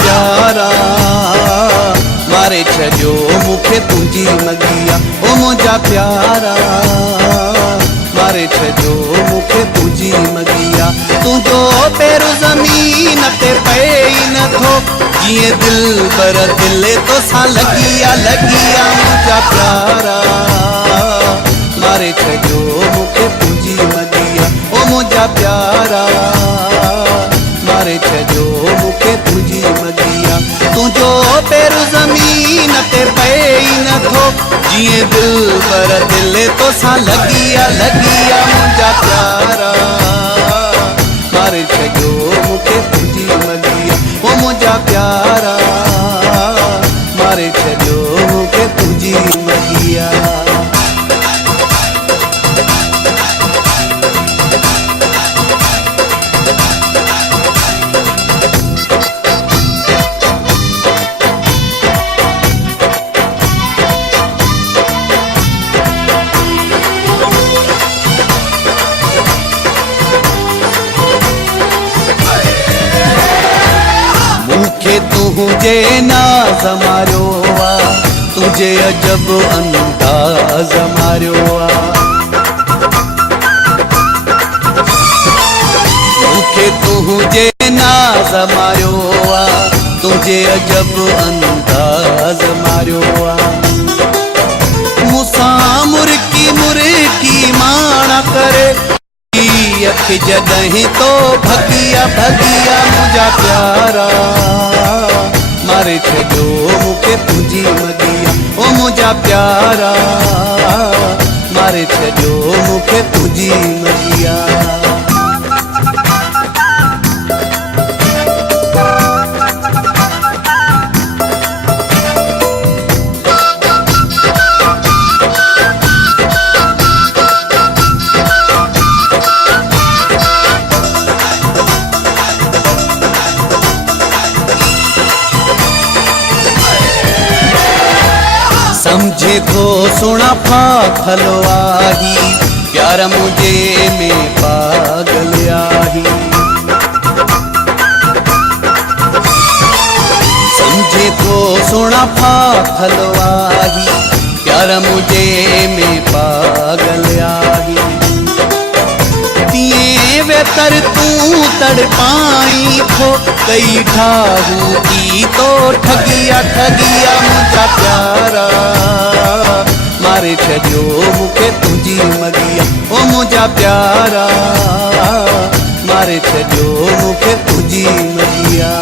प्यारा मारे छो मुखे तुझी मगिया ओ मुझा प्यारा मारे छो मुखे तुझी मगिया तुझो पैरो ज़मीन ते पए न थो जिए दिल बर दिल तो सा लगिया लगिया मुझा प्यारा मारे छो मुखे तुझी मगिया ओ मुझा प्यारा मारे छो मुखे तुझी मगिया तुझो पैरो ज़मीन ते पए न थो जिए दिल बर दिल तो सा लगिया लगिया मुझा प्यारा मारे छो मुखे तुझी मगिया ओ मुझा प्यारा मारे छो मुखे तुझी मगिया। तुझे नाज़ मारियो आ तुझे अजब अंदाज़ मारियो आ मुखे तुझे नाज़ मारियो आ तुझे अजब अंदाज़ मारियो आ मुसा मुर्की मुर्की माना करे अख जॾहिं तो भगिया भगिया मुझा प्यारा मारे छो मुखे तुझी मगिया ओ मुझा प्यारा मारे छो मुखे तुझी मगिया। समझे तो सुना फाथलो आही प्यार मुझे में पागल आही समझे तो सुना फाथलो आही प्यार मुझे में पागल आही तिए वेतर तू तड़पाई थो कई ठाहू की तो ठगिया ठगिया मुझा प्यारा मारे छो मुखे तुझी मगिया ओ मुझा प्यारा मारे छो मुखे तुझी मगिया।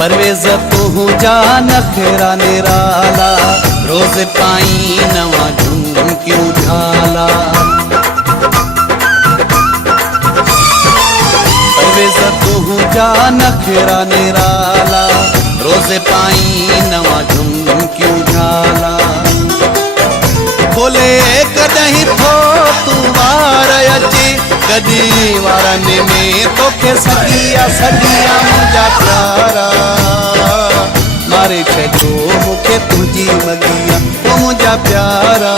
परवेज़ तू जा नखरा निराला रोज पाई नवा झुमकियूं झाला परवेज़ तू जा नखरा निराला रोज पाई नवा झुमकियूं झाला बोले कदहीं थो तू वार अचे कदी वारन में तोखे सगिया सगिया मुझा प्यारा मारे छो मुखे तुझी मगिया ओ मुझा प्यारा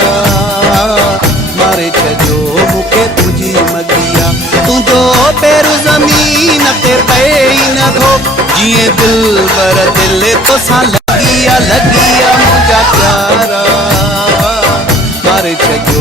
मारे छो मुखे तुझी मगिया तुझो पैरो ज़मीन ते पए न थो जिए दिल बर दिल तो सा लगिया लगिया मुझा प्यारा मारे छो